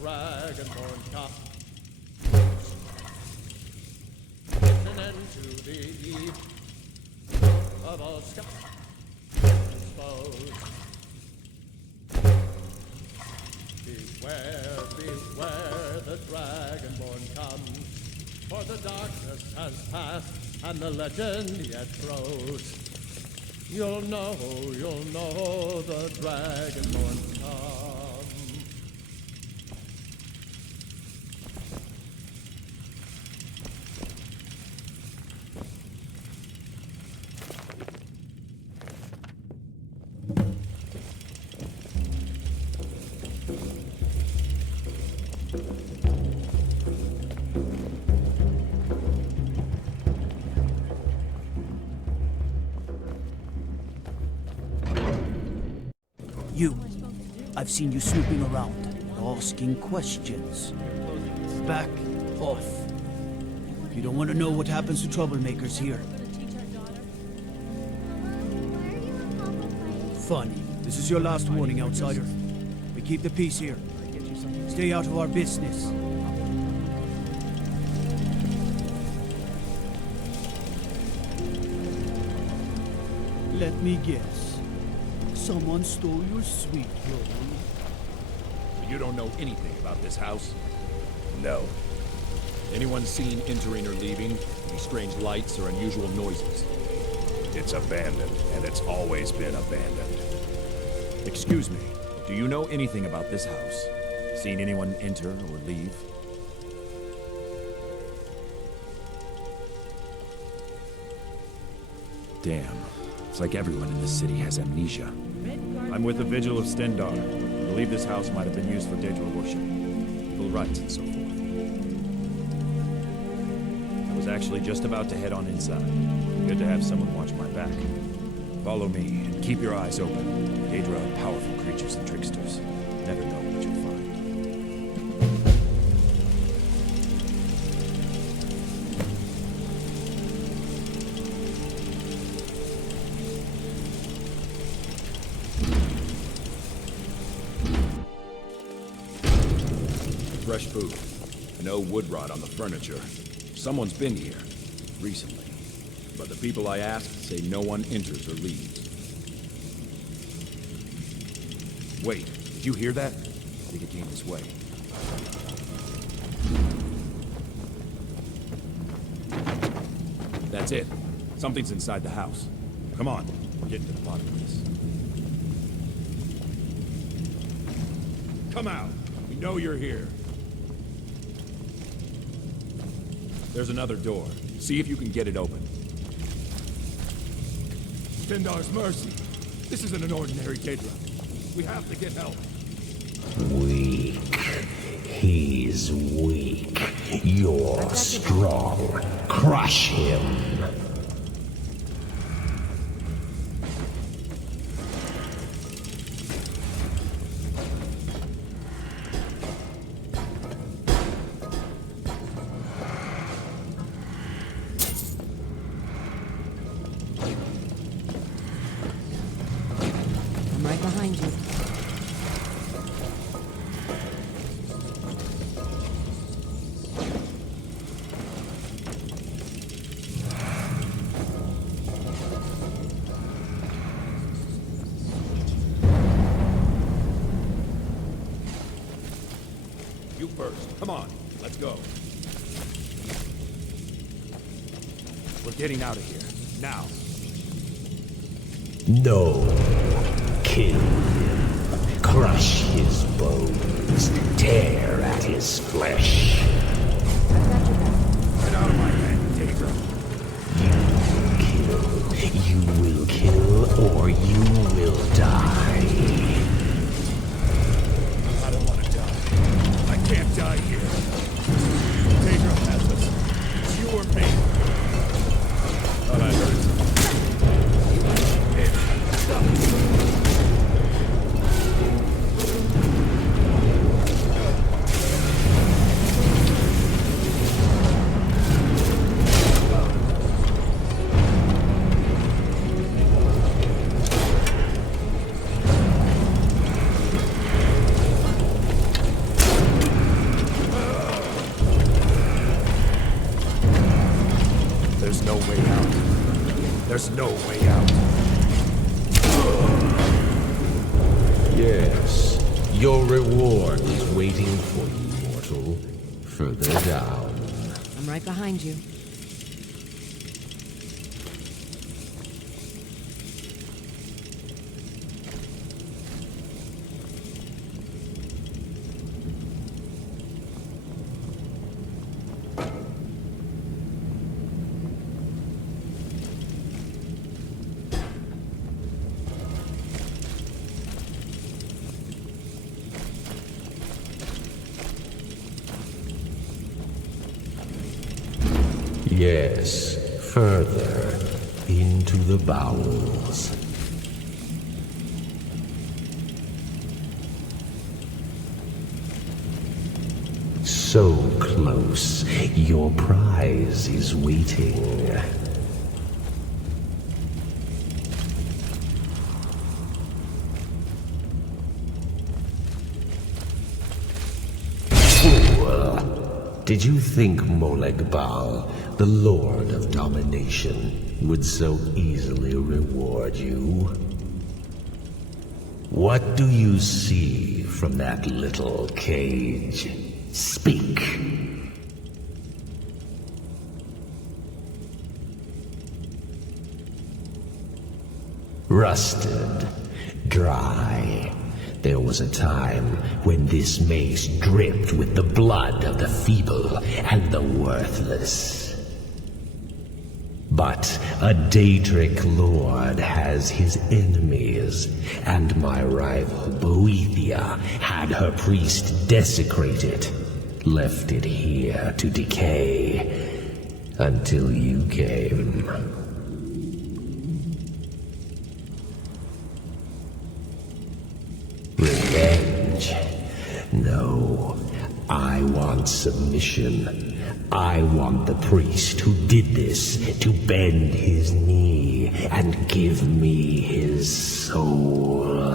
dragonborn come. An end to the eve of all sky exposed. Beware, beware, the dragonborn comes, for the darkness has passed, and the legend yet grows. You'll know the dragonborn come. You. I've seen you snooping around, asking questions. Back off. You don't want to know what happens to troublemakers here. Funny. This is your last warning, outsider. We keep the peace here. Stay out of our business. Let me guess. Someone stole your sweet roll. You don't know anything about this house? No. Anyone seen entering or leaving? Any strange lights or unusual noises? It's abandoned, and it's always been abandoned. Excuse me, do you know anything about this house? Seen anyone enter or leave? Damn. It's like everyone in this city has amnesia. I'm with the Vigil of Stendar. I believe this house might have been used for Daedra worship, evil rites and so forth. I was actually just about to head on inside. Good to have someone watch my back. Follow me and keep your eyes open. Daedra are powerful creatures and tricksters. Never know what you'll find. Fresh food. No wood rot on the furniture. Someone's been here. Recently. But the people I asked say no one enters or leaves. Wait, did you hear that? I think it came this way. That's it. Something's inside the house. Come on, we're getting to the bottom of this. Come out! We know you're here. There's another door. See if you can get it open. Stendar's mercy. This isn't an ordinary Daedra. We have to get help. Weak. He's weak. You're strong. Crush him. Right behind you. You first. Come on. Let's go. We're getting out of here. Now. No. Kill him. Crush his bones. Tear at his flesh. Get out of my hand, Daedra. You will kill, or you will die. I don't want to die. I can't die here. Daedra has us. It's you or me. Thought I heard something. There's no way out. Yes, your reward is waiting for you, mortal. Further down. I'm right behind you. Yes, further into the bowels. So close, your prize is waiting. Fool! Did you think Molegbal, the Lord of Domination, would so easily reward you? What do you see from that little cage? Speak. Rusted, dry. There was a time when this mace dripped with the blood of the feeble and the worthless. But a Daedric lord has his enemies, and my rival Boethia had her priest desecrated, left it here to decay, until you came. Revenge? No, I want submission. I want the priest who did this to bend his knee and give me his soul.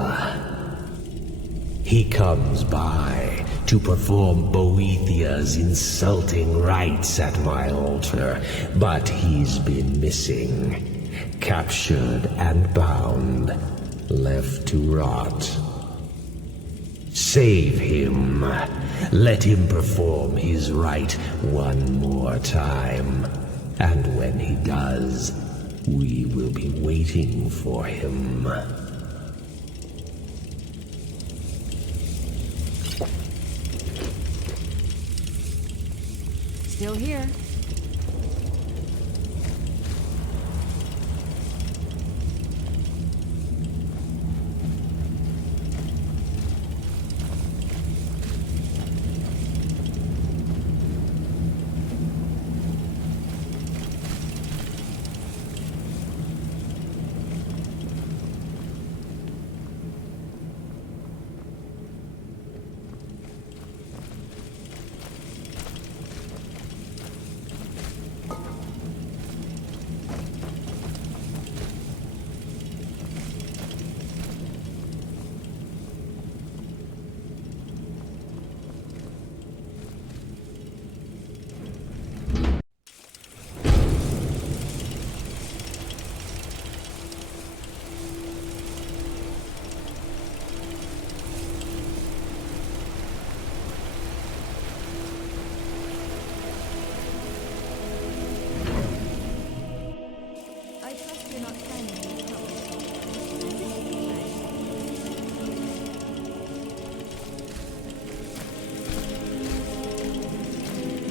He comes by to perform Boethia's insulting rites at my altar, but he's been missing, captured and bound, left to rot. Save him. Let him perform his rite one more time. And when he does, we will be waiting for him. Still here.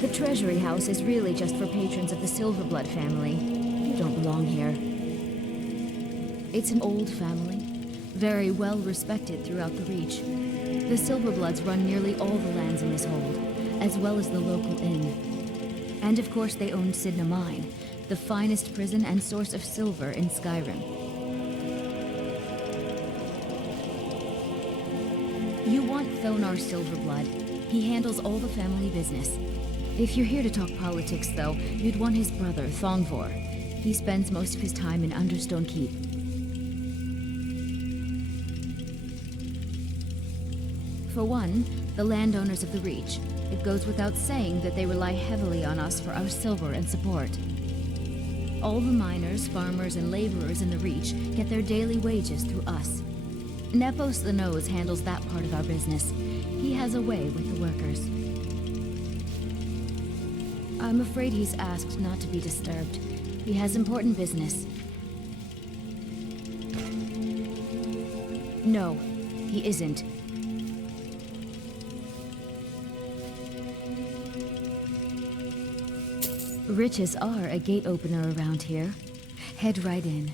The Treasury House is really just for patrons of the Silverblood family. You don't belong here. It's an old family, very well respected throughout the Reach. The Silverbloods run nearly all the lands in this hold, as well as the local inn. And of course they own Sidna Mine, the finest prison and source of silver in Skyrim. You want Thonar Silverblood. He handles all the family business. If you're here to talk politics, though, you'd want his brother, Thongvor. He spends most of his time in Understone Keep. For one, the landowners of the Reach. It goes without saying that they rely heavily on us for our silver and support. All the miners, farmers, and laborers in the Reach get their daily wages through us. Nepos the Nose handles that part of our business. He has a way with the workers. I'm afraid he's asked not to be disturbed. He has important business. No, he isn't. Riches are a gate opener around here. Head right in.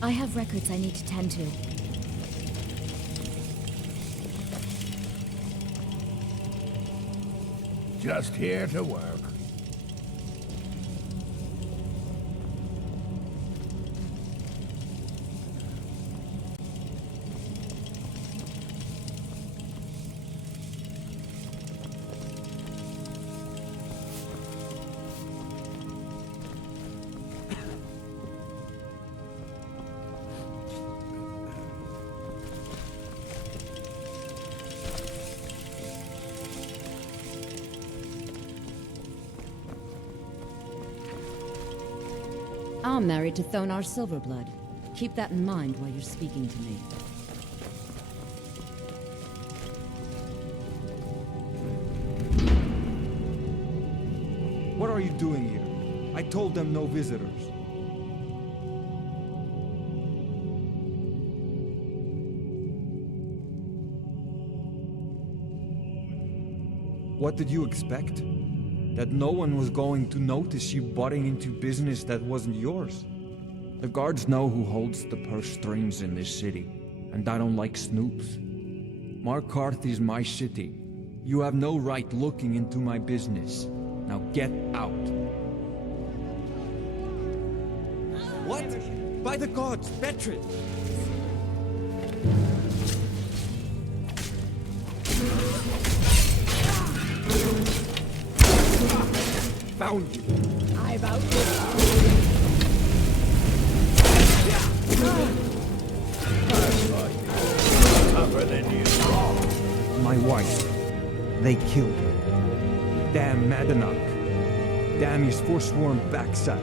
I have records I need to tend to. Just here to work. I'm married to Thonar Silverblood. Keep that in mind while you're speaking to me. What are you doing here? I told them no visitors. What did you expect? That no one was going to notice you butting into business that wasn't yours? The guards know who holds the purse strings in this city, and I don't like snoops. Markarth is my city. You have no right looking into my business. Now get out. What? By the gods, Betrid! Found you. I've out. Tougher than you. My wife. They killed her. Damn Madanach. Damn his Forsworn backside.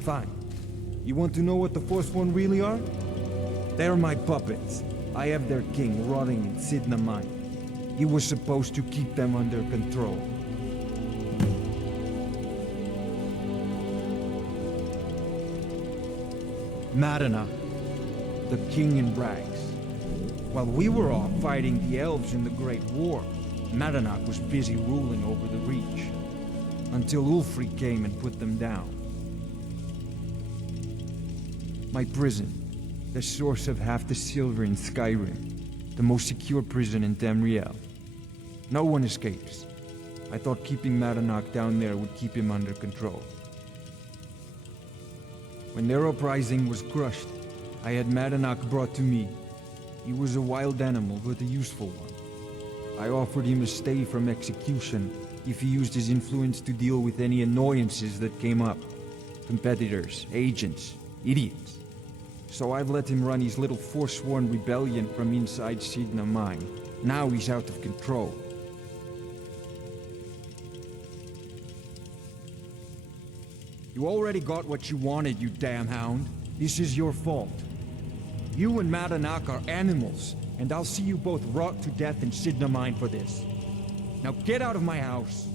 Fine. You want to know what the Forsworn really are? They're my puppets. I have their king rotting in Sidna Mine. He was supposed to keep them under control. Madanach, the king in rags. While we were off fighting the elves in the Great War, Madanach was busy ruling over the Reach. Until Ulfric came and put them down. My prison, the source of half the silver in Skyrim, the most secure prison in Tamriel. No one escapes. I thought keeping Madanach down there would keep him under control. When their uprising was crushed, I had Madanach brought to me. He was a wild animal, but a useful one. I offered him a stay from execution if he used his influence to deal with any annoyances that came up. Competitors, agents, idiots. So I've let him run his little Forsworn rebellion from inside Sidna Mine. Now he's out of control. You already got what you wanted, you damn hound. This is your fault. You and Madanach are animals, and I'll see you both rot to death in Sidna Mine for this. Now get out of my house.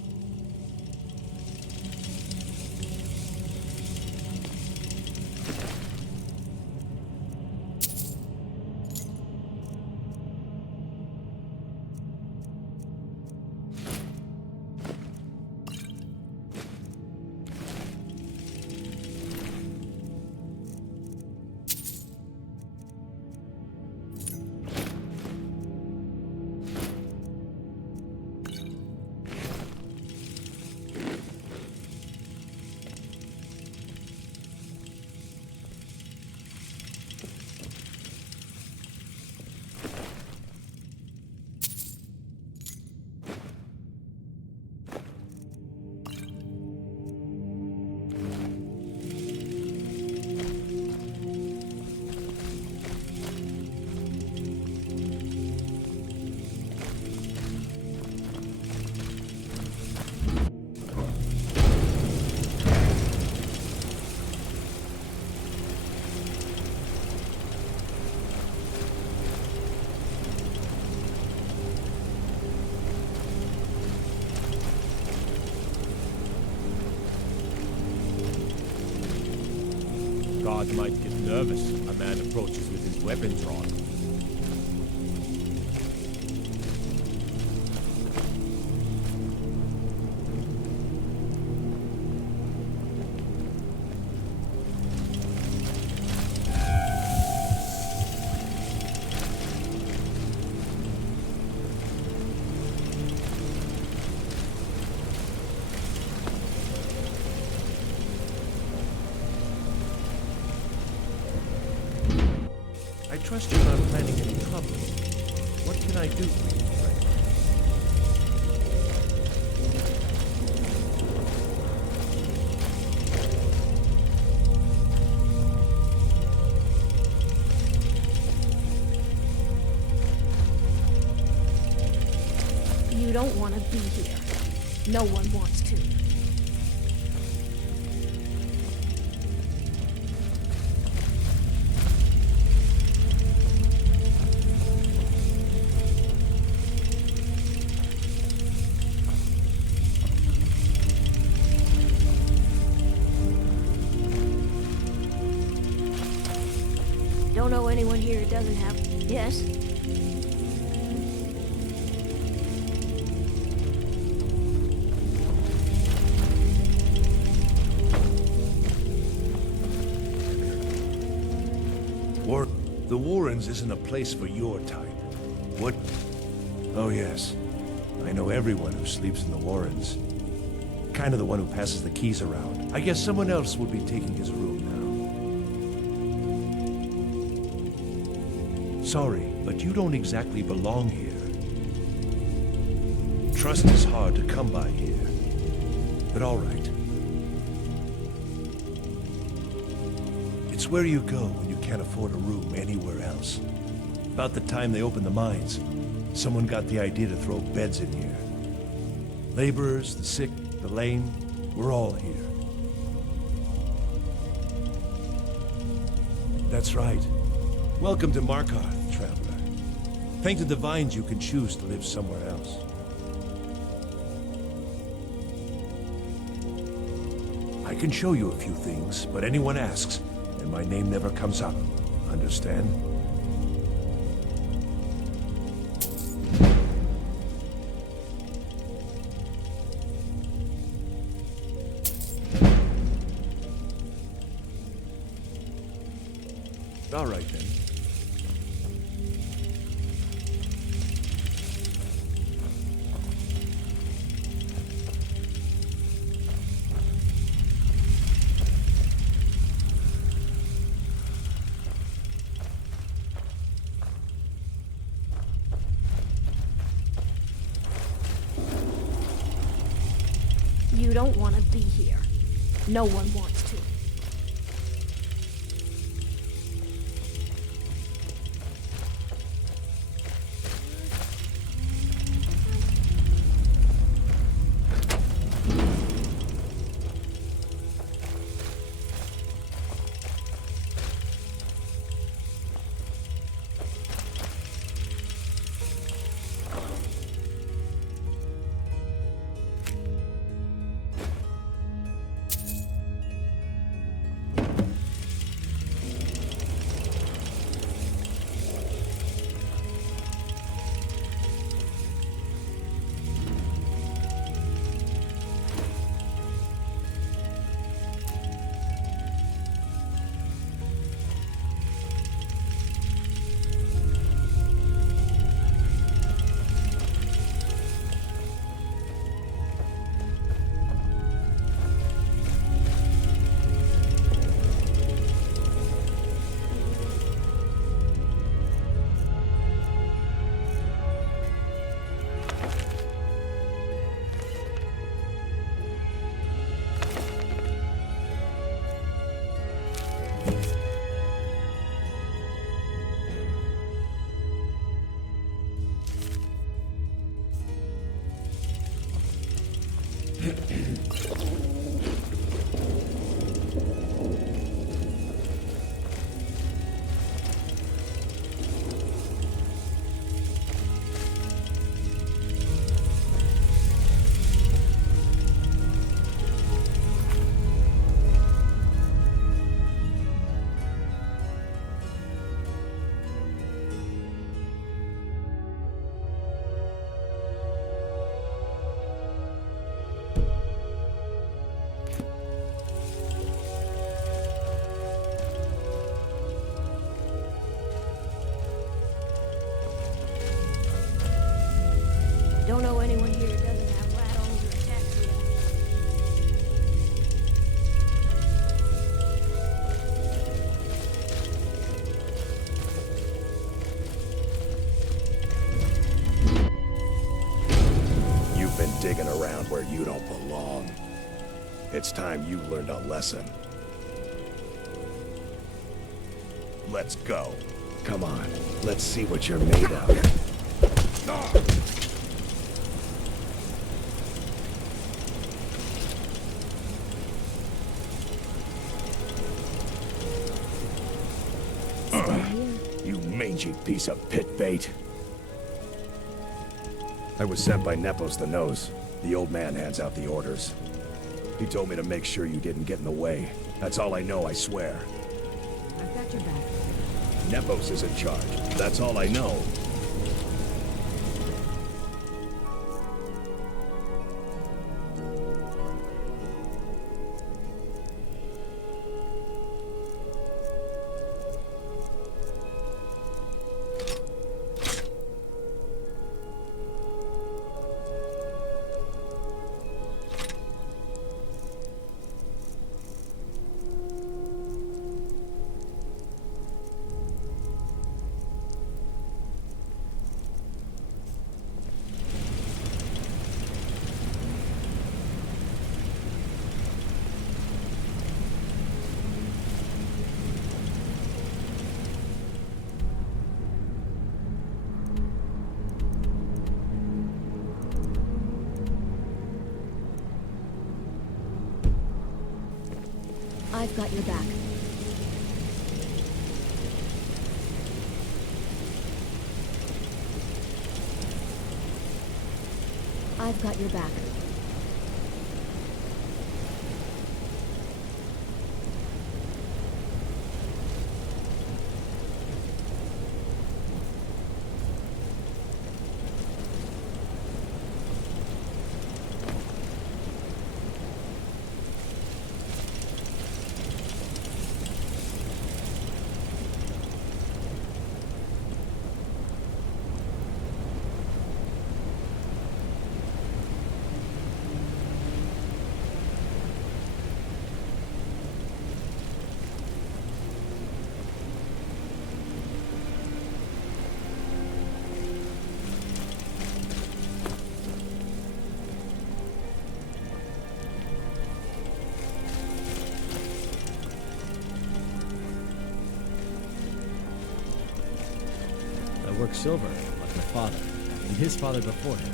God might get nervous. A man approaches with his weapon drawn. I trust you're not planning any trouble. What can I do for you, friend? You don't want to be here. No one wants to. Don't know anyone here who doesn't have... Yes? The Warrens isn't a place for your type. What? Oh yes. I know everyone who sleeps in the Warrens. Kind of the one who passes the keys around. I guess someone else will be taking his room now. Sorry, but you don't exactly belong here. Trust is hard to come by here. But all right. It's where you go when you can't afford a room anywhere else. About the time they opened the mines, someone got the idea to throw beds in here. Laborers, the sick, the lame, we're all here. That's right. Welcome to Markarth, traveler. Thank the divines you can choose to live somewhere else. I can show you a few things, but anyone asks, and my name never comes up. Understand? All right, then. You don't want to be here. No one wants to. It's time you learned a lesson. Let's go. Come on, let's see what you're made of. You mangy piece of pit bait. I was sent by Nepos the Nose. The old man hands out the orders. He told me to make sure you didn't get in the way. That's all I know, I swear. I've got your back. Nepos is in charge. That's all I know. I've got your back. I've got your back. I work silver, like my father, and his father before him.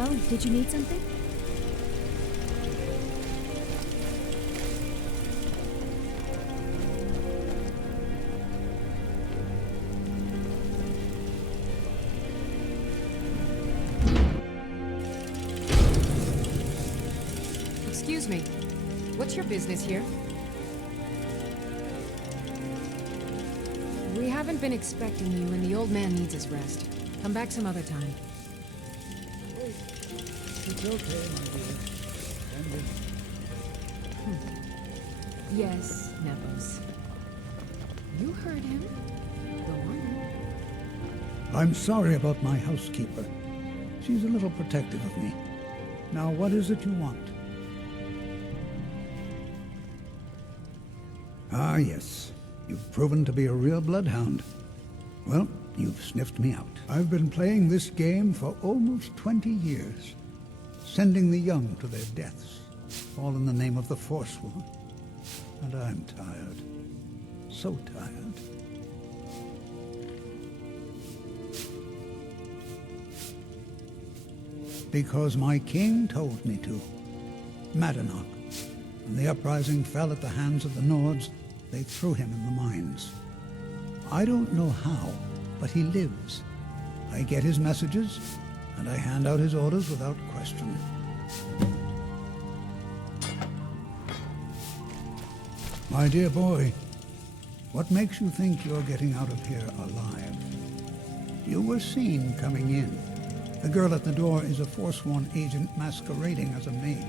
Oh, did you need something? Excuse me. What's your business here? We haven't been expecting you, and the old man needs his rest. Come back some other time. It's okay, my dear. Yes, Nepos. You heard him. Go on. I'm sorry about my housekeeper. She's a little protective of me. Now, what is it you want? Ah, yes. You've proven to be a real bloodhound. Well, you've sniffed me out. I've been playing this game for almost 20 years, sending the young to their deaths, all in the name of the Forsworn. And I'm tired. So tired. Because my king told me to. Madanach. When the uprising fell at the hands of the Nords, they threw him in the mines. I don't know how, but he lives. I get his messages, and I hand out his orders without question. My dear boy, what makes you think you're getting out of here alive? You were seen coming in. The girl at the door is a Forsworn agent masquerading as a maid.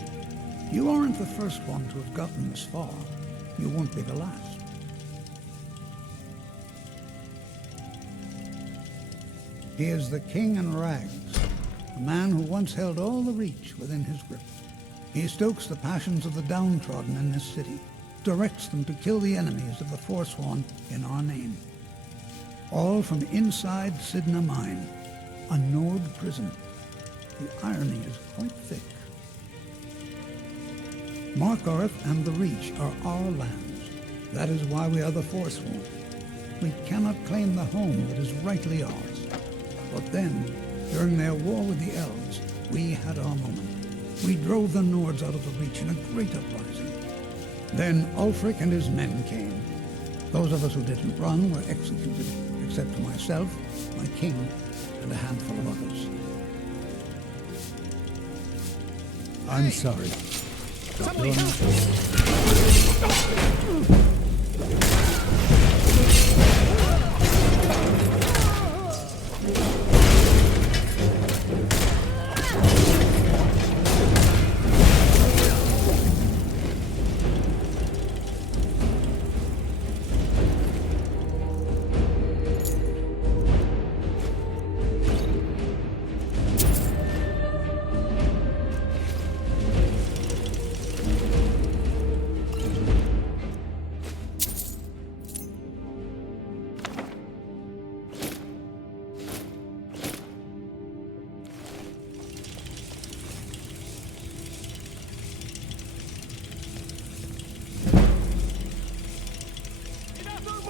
You aren't the first one to have gotten this far. You won't be the last. He is the king in rags, a man who once held all the Reach within his grip. He stokes the passions of the downtrodden in this city, directs them to kill the enemies of the Forsworn in our name. All from inside Sidna Mine, a Nord prison. The irony is quite thick. Markarth and the Reach are our lands. That is why we are the Forsworn. We cannot claim the home that is rightly ours. But then, during their war with the elves, we had our moment. We drove the Nords out of the Reach in a great uprising. Then Ulfric and his men came. Those of us who didn't run were executed, except for myself, my king, and a handful of others. I'm sorry. Somebody help!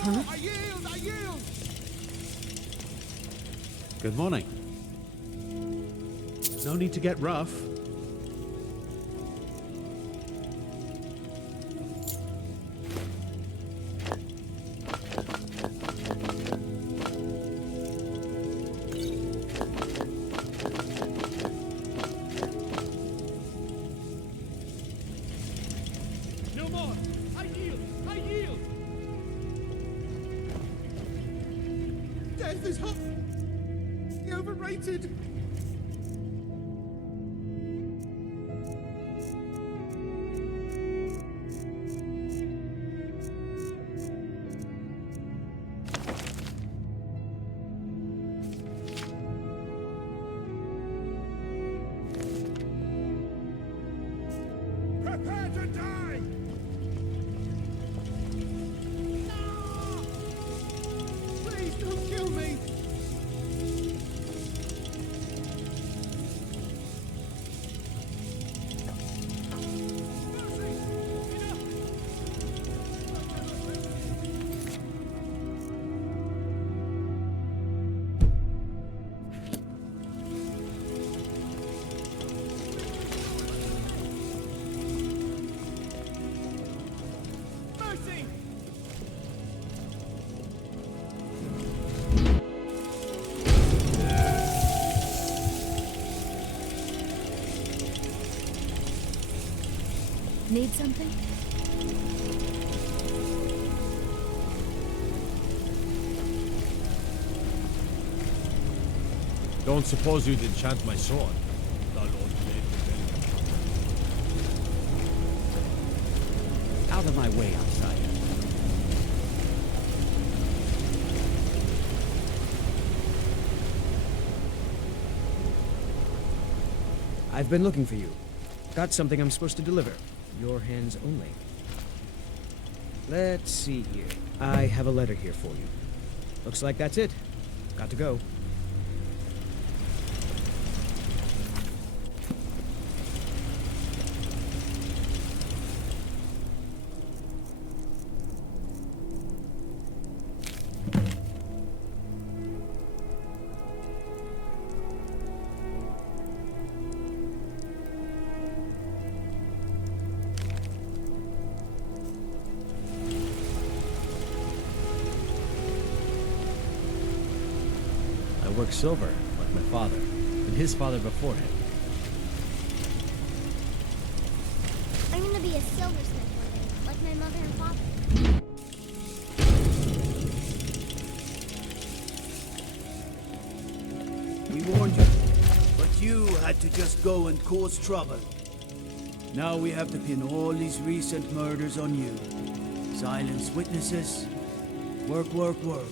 I yield! Good morning. No need to get rough. No more! I yield! Death is hot! Overrated! Prepare to die! No! Please don't kill me! Need something? Don't suppose you'd enchant my sword? Out of my way, outsider. I've been looking for you. Got something I'm supposed to deliver. Your hands only. Let's see here. I have a letter here for you. Looks like that's it. Got to go. I work silver, like my father, and his father before him. I'm gonna be a silversmith one day, like my mother and father. We warned you, but you had to just go and cause trouble. Now we have to pin all these recent murders on you. Silence witnesses. Work, work, work.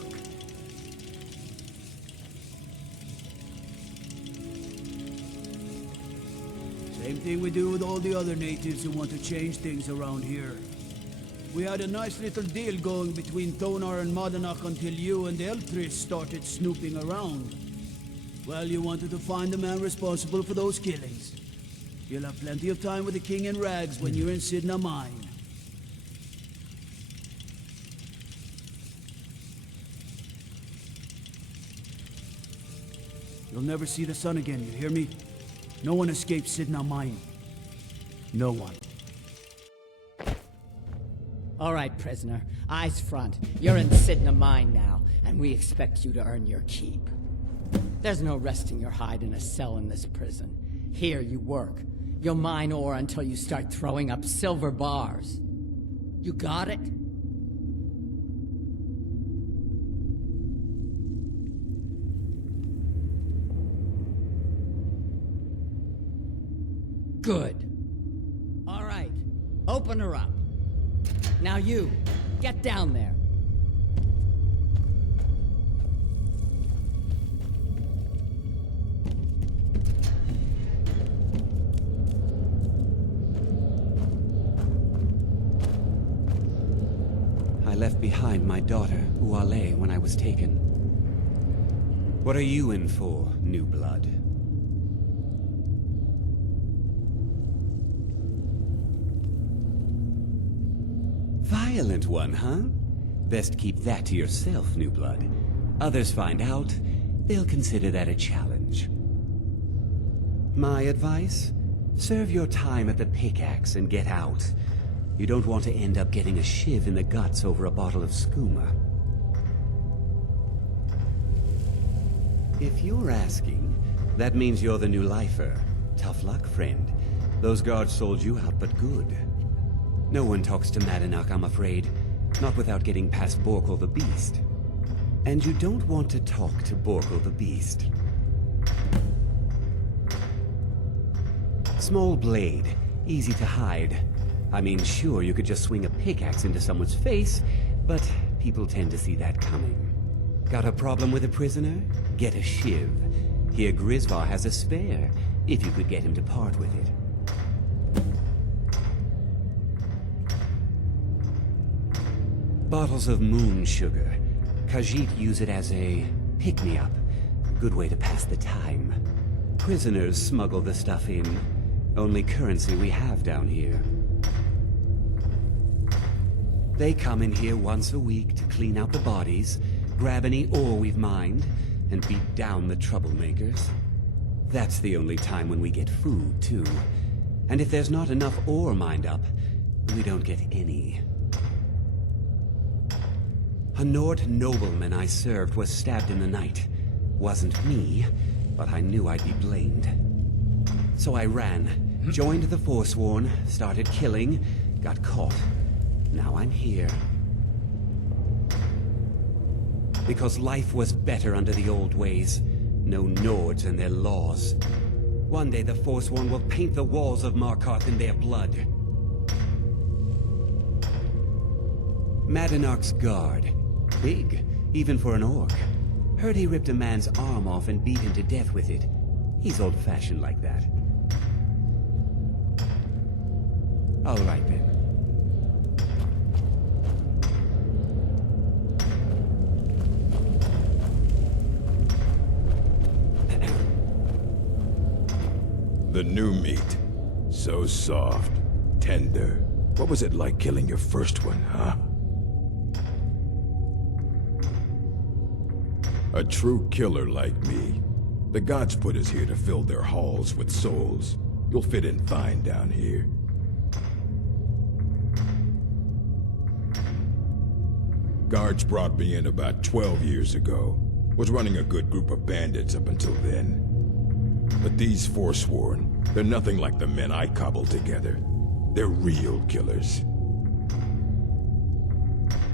Same thing we do with all the other natives who want to change things around here. We had a nice little deal going between Thonar and Madanach until you and Eltrith started snooping around. Well, you wanted to find the man responsible for those killings. You'll have plenty of time with the king in rags when you're in Sidna Mine. You'll never see the sun again, you hear me? No one escapes Sidna Mine. No one. All right, prisoner. Eyes front. You're in Sidna Mine now, and we expect you to earn your keep. There's no resting your hide in a cell in this prison. Here you work. You'll mine ore until you start throwing up silver bars. You got it? Good. All right. Open her up. Now you, get down there. I left behind my daughter, Uale, when I was taken. What are you in for, new blood? Violent one, huh? Best keep that to yourself, new blood. Others find out, they'll consider that a challenge. My advice? Serve your time at the pickaxe and get out. You don't want to end up getting a shiv in the guts over a bottle of skooma. If you're asking, that means you're the new lifer. Tough luck, friend. Those guards sold you out, but good. No one talks to Madanach, I'm afraid. Not without getting past Borkul the Beast. And you don't want to talk to Borkul the Beast. Small blade, easy to hide. I mean, sure, you could just swing a pickaxe into someone's face, but people tend to see that coming. Got a problem with a prisoner? Get a shiv. Here Grisvar has a spare, if you could get him to part with it. Bottles of moon sugar. Khajiit use it as a pick-me-up. Good way to pass the time. Prisoners smuggle the stuff in. Only currency we have down here. They come in here once a week to clean out the bodies, grab any ore we've mined, and beat down the troublemakers. That's the only time when we get food, too. And if there's not enough ore mined up, we don't get any. A Nord nobleman I served was stabbed in the night. Wasn't me, but I knew I'd be blamed. So I ran, joined the Forsworn, started killing, got caught. Now I'm here. Because life was better under the old ways. No Nords and their laws. One day the Forsworn will paint the walls of Markarth in their blood. Madanach's guard. Big, even for an orc. Heard he ripped a man's arm off and beat him to death with it. He's old-fashioned like that. All right, then. The new meat. So soft, tender. What was it like killing your first one, huh? A true killer like me. The gods put us here to fill their halls with souls. You'll fit in fine down here. Guards brought me in about 12 years ago. Was running a good group of bandits up until then. But these Forsworn, they're nothing like the men I cobbled together. They're real killers.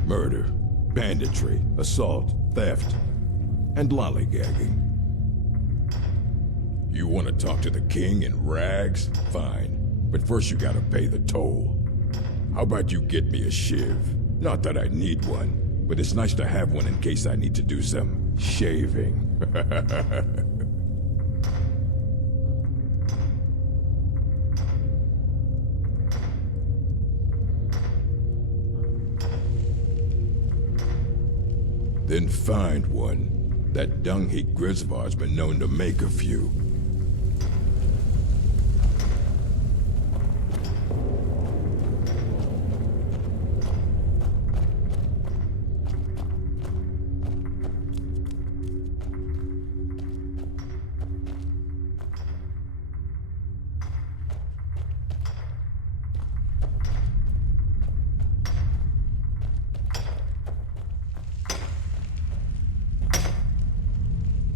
Murder, banditry, assault, theft, and lollygagging. You want to talk to the king in rags? Fine. But first you gotta pay the toll. How about you get me a shiv? Not that I need one, but it's nice to have one in case I need to do some shaving. Then find one. That dung-heap Grisvar's been known to make a few.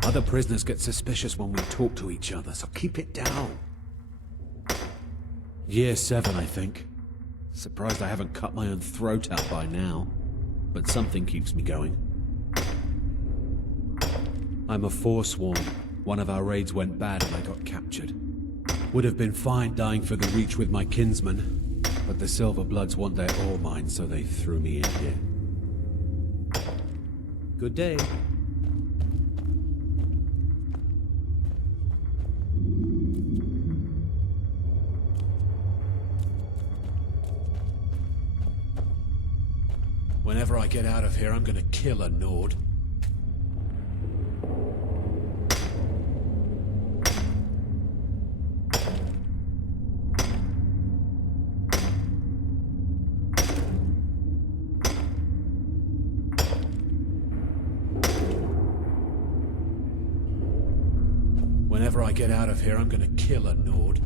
Other prisoners get suspicious when we talk to each other, so keep it down. Year 7, I think. Surprised I haven't cut my own throat out by now. But something keeps me going. I'm a Forsworn. One of our raids went bad and I got captured. Would have been fine dying for the Reach with my kinsmen, but the Silverbloods want their ore mine, so they threw me in here. Good day. Whenever I get out of here, I'm gonna kill a Nord. Whenever I get out of here, I'm gonna kill a Nord.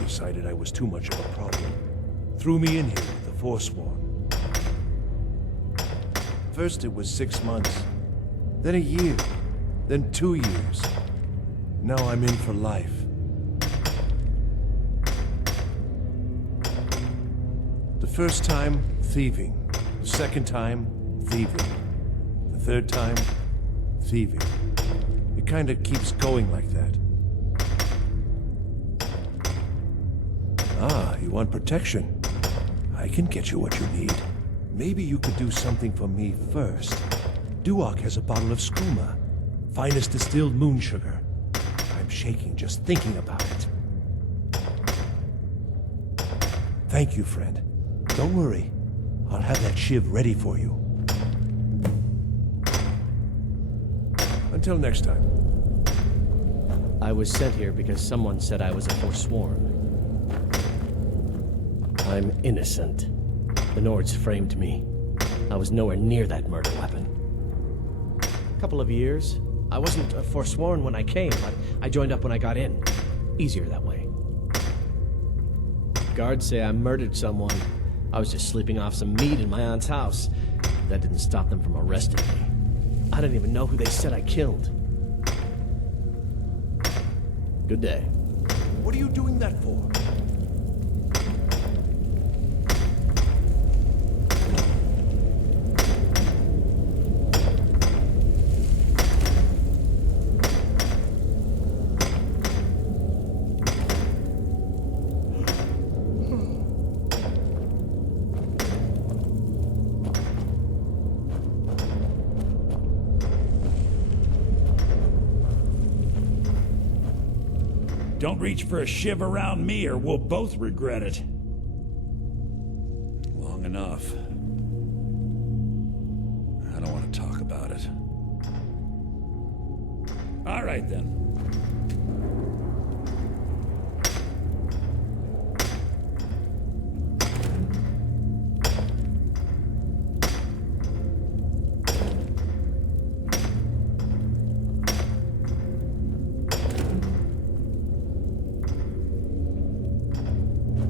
Decided I was too much of a problem. Threw me in here with the Forsworn. First it was 6 months, then a year, then 2 years. Now I'm in for life. The first time, thieving. The second time, thieving. The third time, thieving. It kinda keeps going like that. Ah, you want protection? I can get you what you need. Maybe you could do something for me first. Duok has a bottle of skooma, finest distilled moon sugar. I'm shaking just thinking about it. Thank you, friend. Don't worry. I'll have that shiv ready for you. Until next time. I was sent here because someone said I was a Forsworn. I'm innocent. The Nords framed me. I was nowhere near that murder weapon. A couple of years. I wasn't a Forsworn when I came, but I joined up when I got in. Easier that way. Guards say I murdered someone. I was just sleeping off some meat in my aunt's house. That didn't stop them from arresting me. I didn't even know who they said I killed. Good day. What are you doing that for? Don't reach for a shiv around me or we'll both regret it. Long enough. I don't want to talk about it. All right then.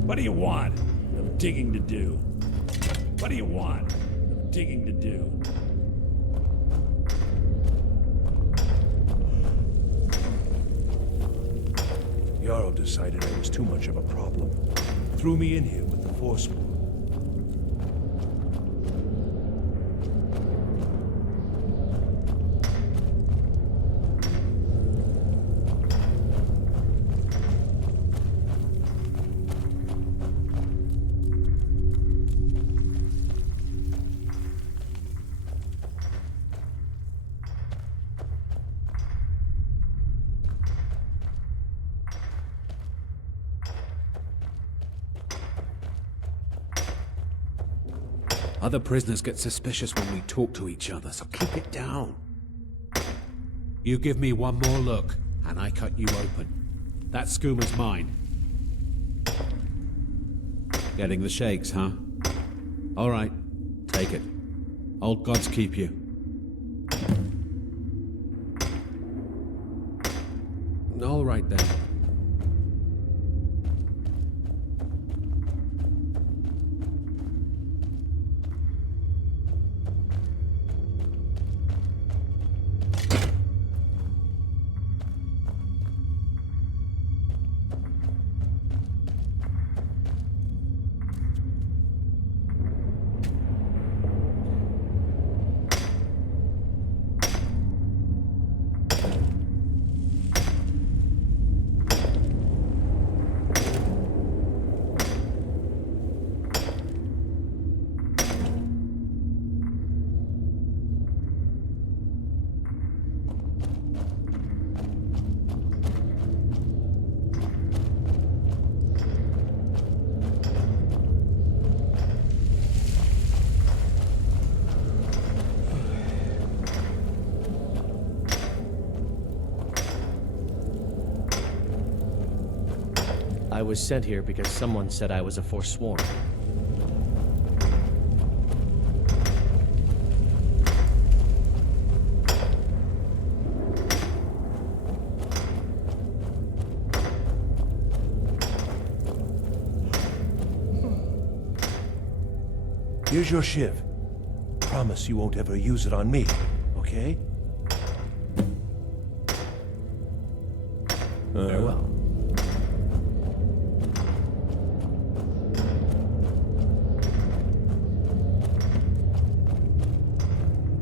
What do you want of digging to do? What do you want of digging to do? decided I was too much of a problem. Threw me in here with the Forsworn. Other prisoners get suspicious when we talk to each other, so keep it down. You give me one more look, and I cut you open. That schooner's mine. Getting the shakes, huh? All right, take it. Old gods keep you. All right then. I was sent here because someone said I was a Forsworn. Here's your shiv. Promise you won't ever use it on me, okay? Farewell.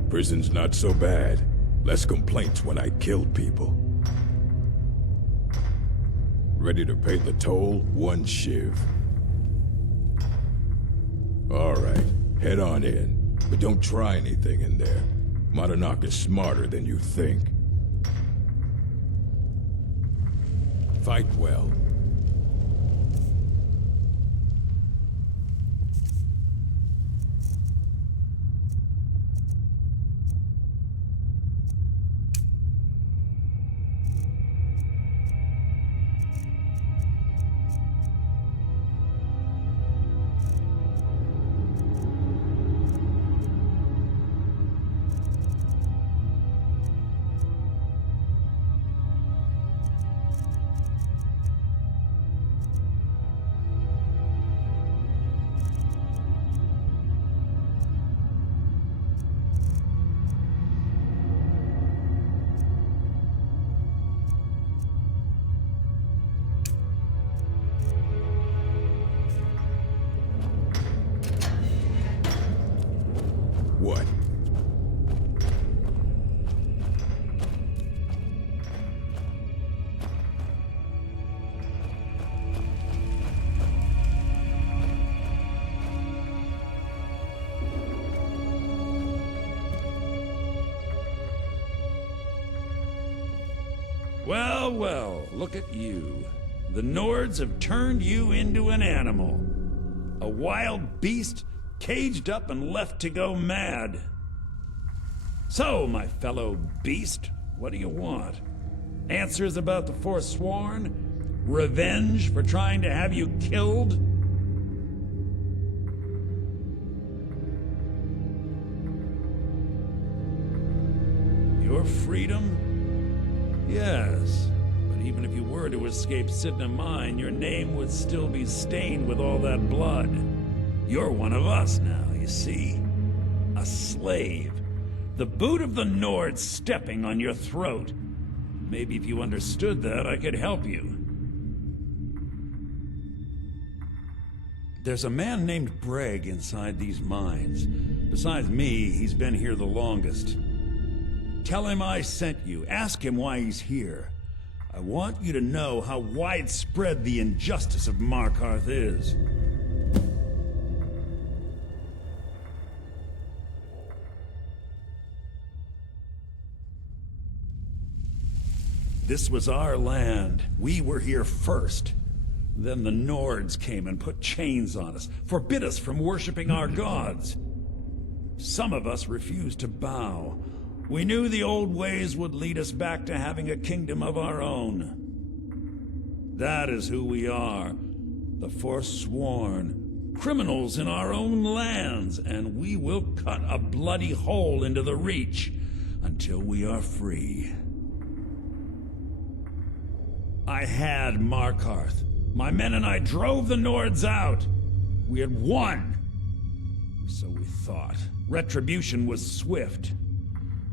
Prison's not so bad. Less complaints when I killed people. Ready to pay the toll? One shiv. All right, head on in. But don't try anything in there. Markarth is smarter than you think. Fight well. What? Well, well, look at you. The Nords have turned you into an animal. A wild beast caged up and left to go mad. So, my fellow beast, what do you want? Answers about the Forsworn? Revenge for trying to have you killed? Your freedom? Yes, but even if you were to escape Sidna Mine, your name would still be stained with all that blood. You're one of us now, you see? A slave. The boot of the Nord stepping on your throat. Maybe if you understood that, I could help you. There's a man named Breg inside these mines. Besides me, he's been here the longest. Tell him I sent you. Ask him why he's here. I want you to know how widespread the injustice of Markarth is. This was our land. We were here first. Then the Nords came and put chains on us, forbid us from worshipping our gods. Some of us refused to bow. We knew the old ways would lead us back to having a kingdom of our own. That is who we are, the Forsworn, criminals in our own lands, and we will cut a bloody hole into the Reach until we are free. I had Markarth. My men and I drove the Nords out. We had won. So we thought. Retribution was swift.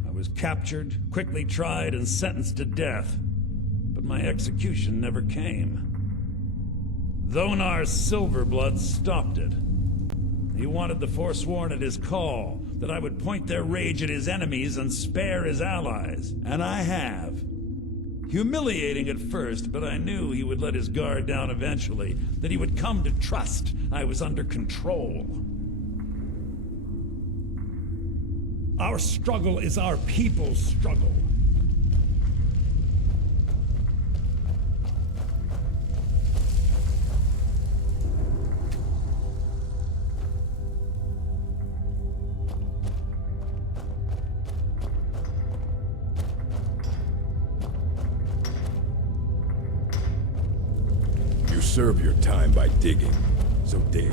I was captured, quickly tried, and sentenced to death. But my execution never came. Thonar's Silverblood stopped it. He wanted the Forsworn at his call, that I would point their rage at his enemies and spare his allies. And I have. Humiliating at first, but I knew he would let his guard down eventually, that he would come to trust I was under control. Our struggle is our people's struggle. You serve your time by digging, so dig.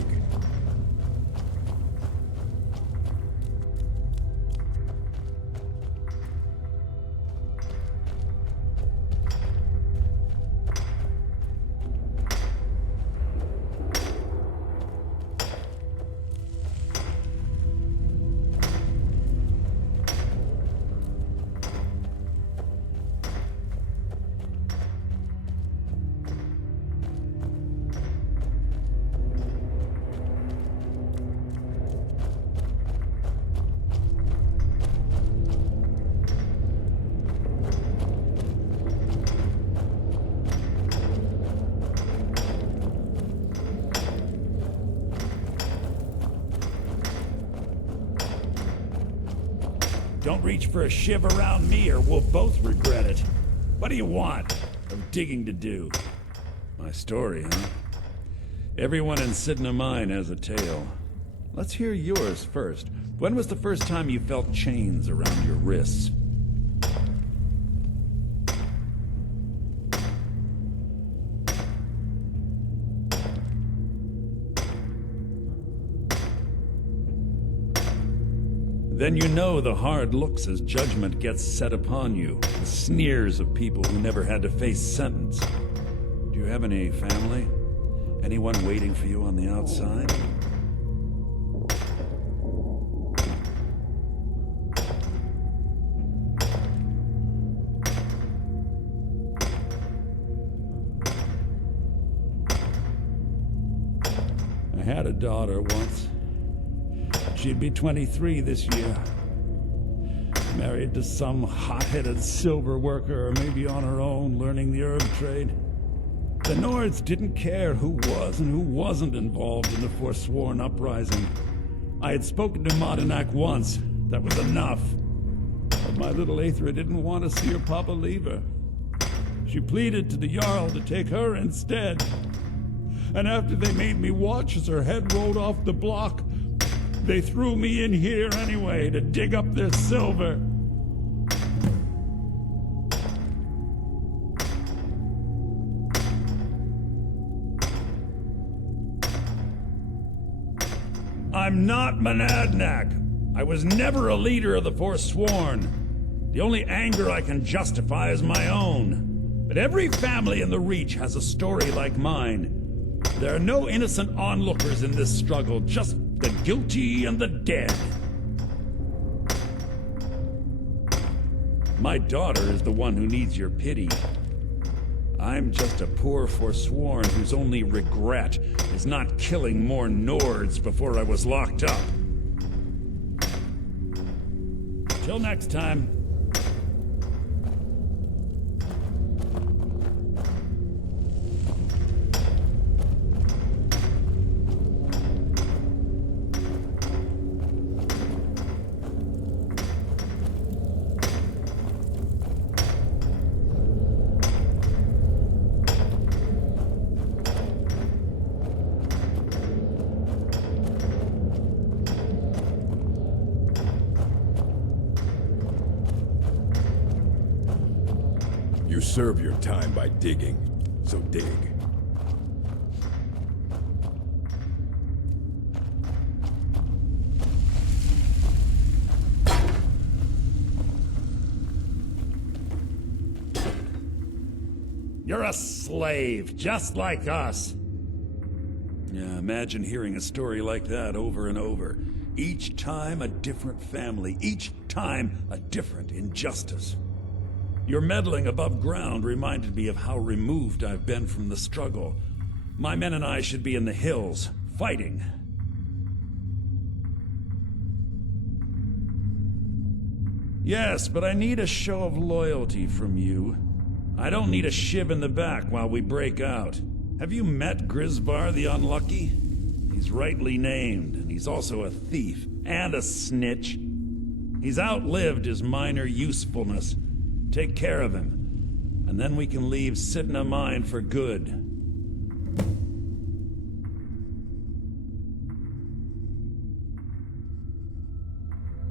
Don't reach for a shiv around me or we'll both regret it. What do you want? I'm digging to do. My story, huh? Everyone in Sidna Mine has a tale. Let's hear yours first. When was the first time you felt chains around your wrists? Then you know the hard looks as judgment gets set upon you, the sneers of people who never had to face sentence. Do you have any family? Anyone waiting for you on the outside? I had a daughter once. She'd be 23 this year. Married to some hot-headed silver worker, or maybe on her own, learning the herb trade. The Nords didn't care who was and who wasn't involved in the Forsworn uprising. I had spoken to Markarth once. That was enough. But my little Aethra didn't want to see her papa leave her. She pleaded to the Jarl to take her instead. And after they made me watch as her head rolled off the block, they threw me in here anyway to dig up their silver. I'm not Monadnack. I was never a leader of the Forsworn. The only anger I can justify is my own. But every family in the Reach has a story like mine. There are no innocent onlookers in this struggle, just the guilty and the dead. My daughter is the one who needs your pity. I'm just a poor Forsworn whose only regret is not killing more Nords before I was locked up. Till next time. You serve your time by digging, so dig. You're a slave, just like us. Yeah, imagine hearing a story like that over and over. Each time a different family, each time a different injustice. Your meddling above ground reminded me of how removed I've been from the struggle. My men and I should be in the hills, fighting. Yes, but I need a show of loyalty from you. I don't need a shiv in the back while we break out. Have you met Grisvar the Unlucky? He's rightly named, and he's also a thief and a snitch. He's outlived his minor usefulness. Take care of him, and then we can leave Sidna Mine for good.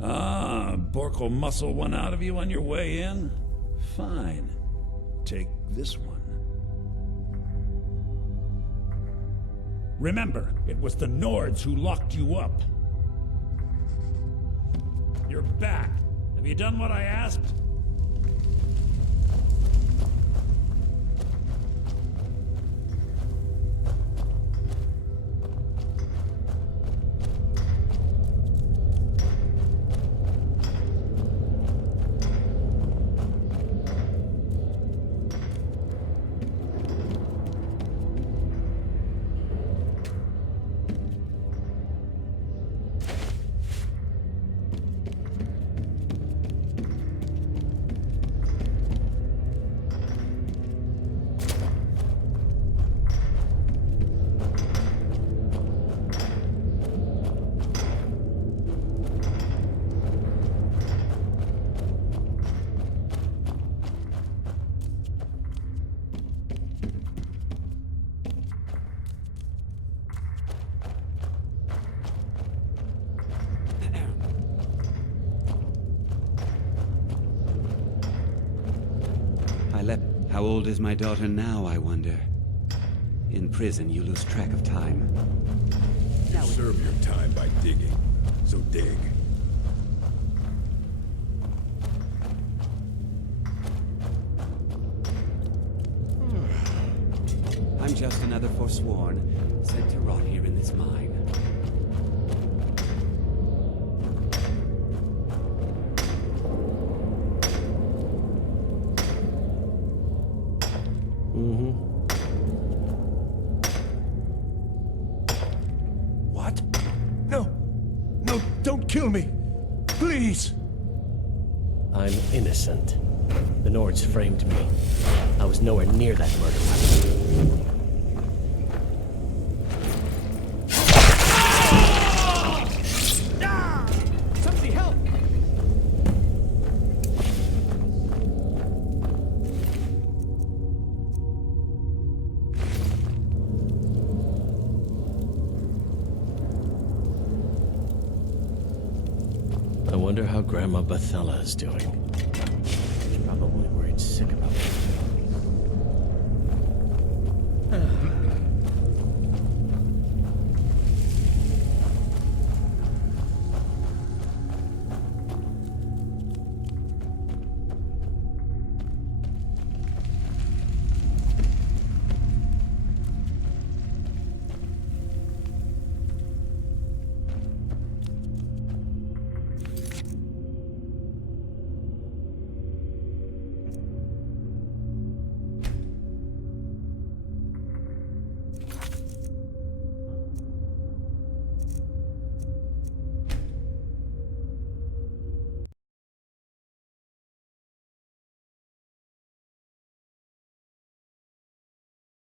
Ah, Bork will muscle one out of you on your way in? Fine. Take this one. Remember, it was the Nords who locked you up. You're back. Have you done what I asked? How old is my daughter now, I wonder? In prison, you lose track of time. You serve your time by digging, so dig. I'm just another Forsworn, sent to rot here in this mine. What? No! No, don't kill me! Please! I'm innocent. The Nords framed me. I was nowhere near that murder weapon. Somebody help! I wonder how Grandma Bethella is doing. She's probably worried sick about me.